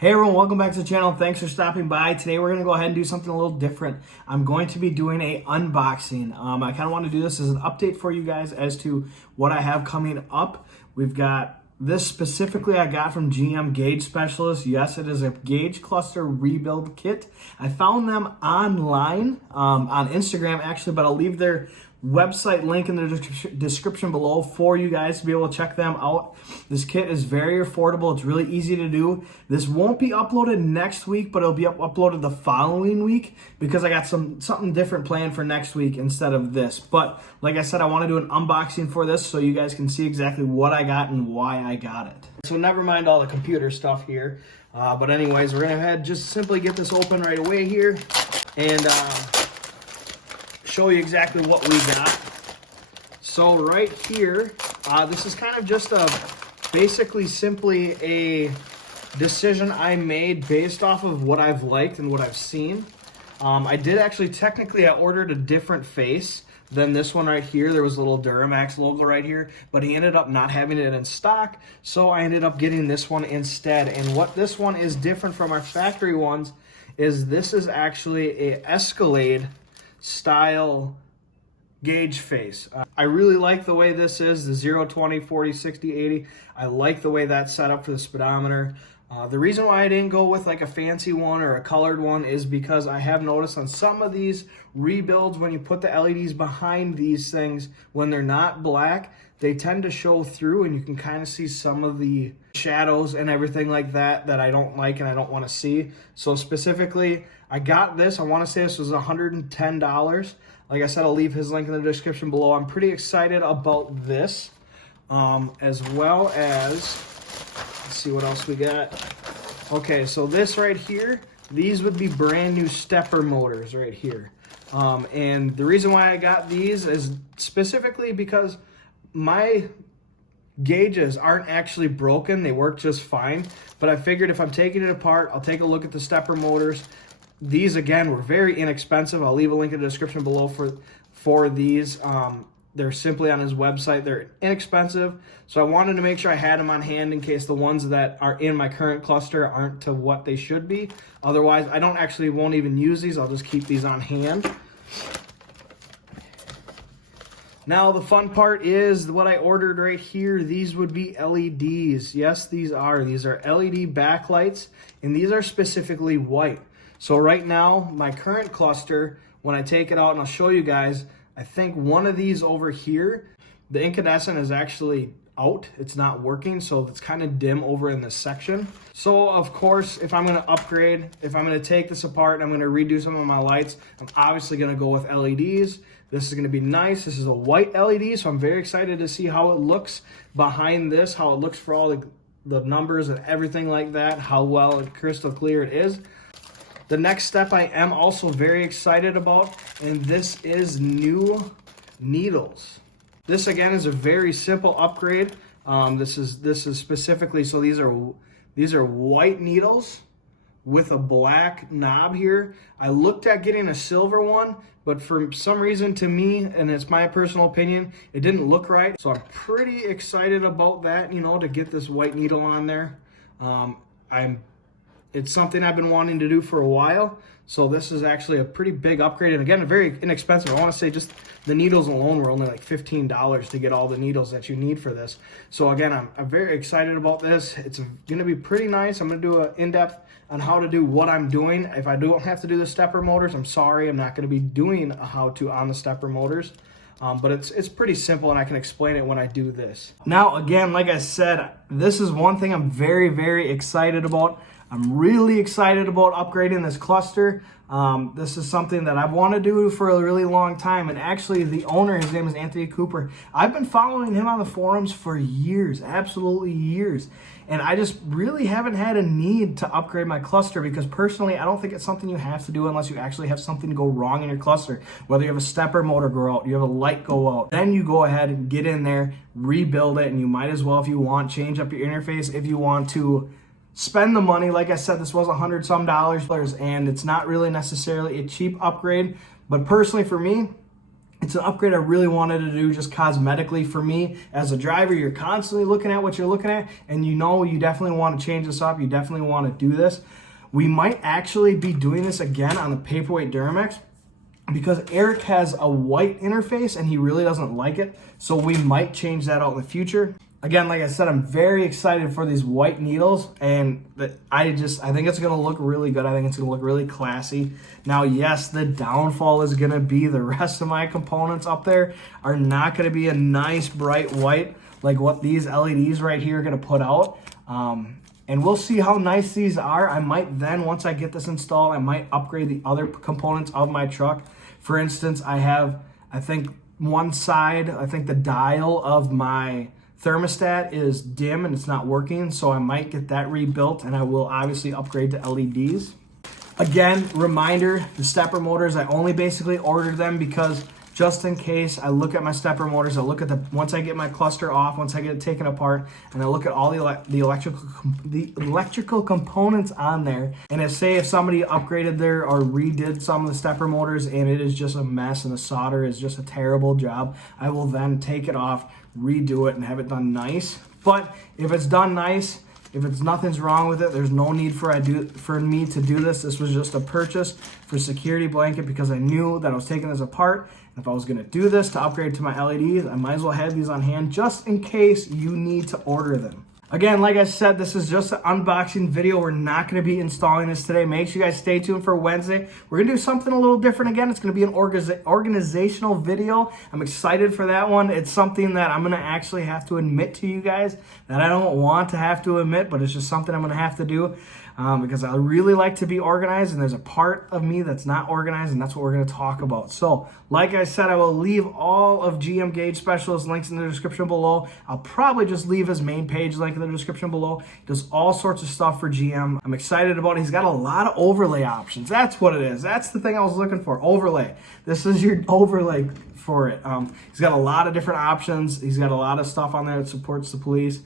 Hey everyone, welcome back to the channel. Thanks for stopping by. Today we're going to go ahead and do something a little different. I'm going to be doing a unboxing. I kind of want to do this as an update for you guys as to what I have coming up. We've got this specifically I got from GM Gauge Specialist. Yes, it is a gauge cluster rebuild kit. I found them online on Instagram actually, but I'll leave their website link in the description below for you guys to be able to check them out. This kit is very affordable. It's really easy to do. This won't be uploaded next week, but it'll be uploaded the following week because I got something different planned for next week instead of this. But like I said, I want to do an unboxing for this so you guys can see exactly what I got and why I got it. So never mind all the computer stuff here. But anyways, we're going to just simply get this open right away here and show you exactly what we got. So right here, this is kind of just basically simply a decision I made based off of what I've liked and what I've seen. I did actually, technically I ordered a different face than this one right here. There was a little Duramax logo right here, but he ended up not having it in stock, so I ended up getting this one instead. And what this one is different from our factory ones is this is actually a Escalade style gauge face. I really like the way this is, the 0, 20, 40, 60, 80. I like the way that's set up for the speedometer. The reason why I didn't go with like a fancy one or a colored one is because I have noticed on some of these rebuilds, when you put the LEDs behind these things, when they're not black, they tend to show through and you can kind of see some of the shadows and everything like that I don't like and I don't want to see. So specifically, I got this. I want to say this was $110. Like I said, I'll leave his link in the description below. I'm pretty excited about this, as well as, let's see what else we got. Okay, so this right here, these would be brand new stepper motors right here. And the reason why I got these is specifically because my gauges aren't actually broken. They work just fine. But I figured if I'm taking it apart, I'll take a look at the stepper motors. These, again, were very inexpensive. I'll leave a link in the description below for these. They're simply on his website. They're inexpensive. So I wanted to make sure I had them on hand in case the ones that are in my current cluster aren't to what they should be. Otherwise, I won't even use these. I'll just keep these on hand. Now, the fun part is what I ordered right here. These would be LEDs. Yes, these are. These are LED backlights, and these are specifically white. So right now, my current cluster, when I take it out, and I'll show you guys, I think one of these over here, the incandescent is actually out. It's not working, so it's kind of dim over in this section. So of course, if I'm going to upgrade, if I'm going to take this apart and I'm going to redo some of my lights, I'm obviously going to go with LEDs. This is going to be nice. This is a white LED, so I'm very excited to see how it looks behind this, how it looks for all the numbers and everything like that, how well and crystal clear it is. The next step I am also very excited about, and this is new needles. This again is a very simple upgrade. This is specifically, so these are white needles with a black knob here. I looked at getting a silver one, but for some reason to me, and it's my personal opinion, it didn't look right. So I'm pretty excited about that, you know, to get this white needle on there. It's something I've been wanting to do for a while. So this is actually a pretty big upgrade. And again, very inexpensive. I want to say just the needles alone were only like $15 to get all the needles that you need for this. So again, I'm very excited about this. It's going to be pretty nice. I'm going to do an in-depth on how to do what I'm doing. If I don't have to do the stepper motors, I'm sorry. I'm not going to be doing a how-to on the stepper motors. But it's pretty simple, and I can explain it when I do this. Now, again, like I said, this is one thing I'm very, very excited about. I'm really excited about upgrading this cluster. This is something that I've wanted to do for a really long time. And actually, the owner, his name is Anthony Cooper. I've been following him on the forums for years, absolutely years. And I just really haven't had a need to upgrade my cluster because personally, I don't think it's something you have to do unless you actually have something go wrong in your cluster. Whether you have a stepper motor go out, you have a light go out, then you go ahead and get in there, rebuild it, and you might as well, if you want, change up your interface if you want to spend the money. Like I said, this was $100 some, and it's not really necessarily a cheap upgrade. But personally for me, It's an upgrade I really wanted to do just cosmetically for me. As a driver, you're constantly looking at what you're looking at, and you know you definitely want to change this up. You definitely want to do this. We might actually be doing this again on the paperweight Duramax because Eric has a white interface and he really doesn't like it. So we might change that out in the future. Again, like I said, I'm very excited for these white needles, and I think it's going to look really good. I think it's going to look really classy. Now, yes, the downfall is going to be the rest of my components up there are not going to be a nice bright white like what these LEDs right here are going to put out. And we'll see how nice these are. I might then, once I get this installed, I might upgrade the other components of my truck. For instance, I think one side, I think the dial of my thermostat is dim and it's not working, so I might get that rebuilt, and I will obviously upgrade to LEDs. Again, reminder, the stepper motors, I only basically ordered them because just in case I look at my stepper motors, I look at once I get my cluster off, once I get it taken apart, and I look at all the electrical components on there, and if somebody upgraded there or redid some of the stepper motors and it is just a mess and the solder is just a terrible job, I will then take it off, redo it, and have it done nice. But if it's done nice, if nothing's wrong with it, there's no need for me to do this. This was just a purchase for security blanket because I knew that I was taking this apart. And if I was going to do this to upgrade to my LEDs, I might as well have these on hand just in case you need to order them. Again, like I said, this is just an unboxing video. We're not going to be installing this today. Make sure you guys stay tuned for Wednesday. We're going to do something a little different again. It's going to be an organizational video. I'm excited for that one. It's something that I'm going to actually have to admit to you guys that I don't want to have to admit, but it's just something I'm going to have to do because I really like to be organized, and there's a part of me that's not organized, and that's what we're going to talk about. So, like I said, I will leave all of GM Gauge Specialist links in the description below. I'll probably just leave his main page link in the description below. He does all sorts of stuff for GM. I'm excited about it. He's got a lot of overlay options. That's what it is. That's the thing I was looking for, overlay. This is your overlay for it. He's got a lot of different options. He's got a lot of stuff on there that supports the police.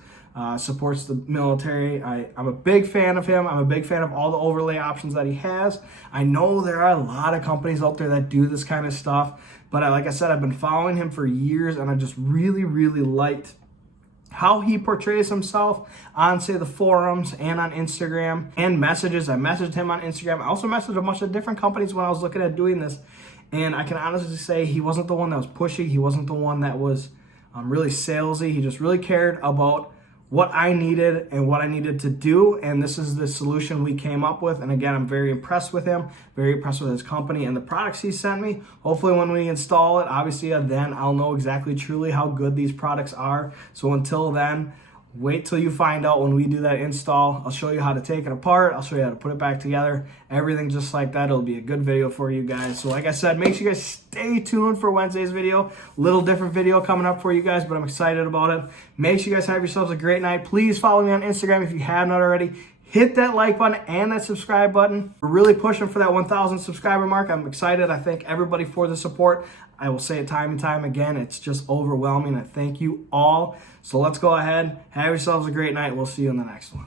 Supports the military. I'm a big fan of him. I'm a big fan of all the overlay options that he has. I know there are a lot of companies out there that do this kind of stuff, but like I said, I've been following him for years, and I just really, really liked how he portrays himself on, say, the forums and on Instagram and messages. I messaged him on Instagram. I also messaged a bunch of different companies when I was looking at doing this, and I can honestly say he wasn't the one that was pushy. He wasn't the one that was really salesy. He just really cared about what I needed and what I needed to do, and this is the solution we came up with. And again, I'm very impressed with him, very impressed with his company and the products he sent me. Hopefully when we install it, obviously then I'll know exactly truly how good these products are. So until then, wait till you find out when we do that install. I'll show you how to take it apart. I'll show you how to put it back together. Everything just like that. It'll be a good video for you guys. So like I said, make sure you guys stay tuned for Wednesday's video. Little different video coming up for you guys, but I'm excited about it. Make sure you guys have yourselves a great night. Please follow me on Instagram if you have not already. Hit that like button and that subscribe button. We're really pushing for that 1,000 subscriber mark. I'm excited. I thank everybody for the support. I will say it time and time again. It's just overwhelming. I thank you all. So let's go ahead. Have yourselves a great night. We'll see you in the next one.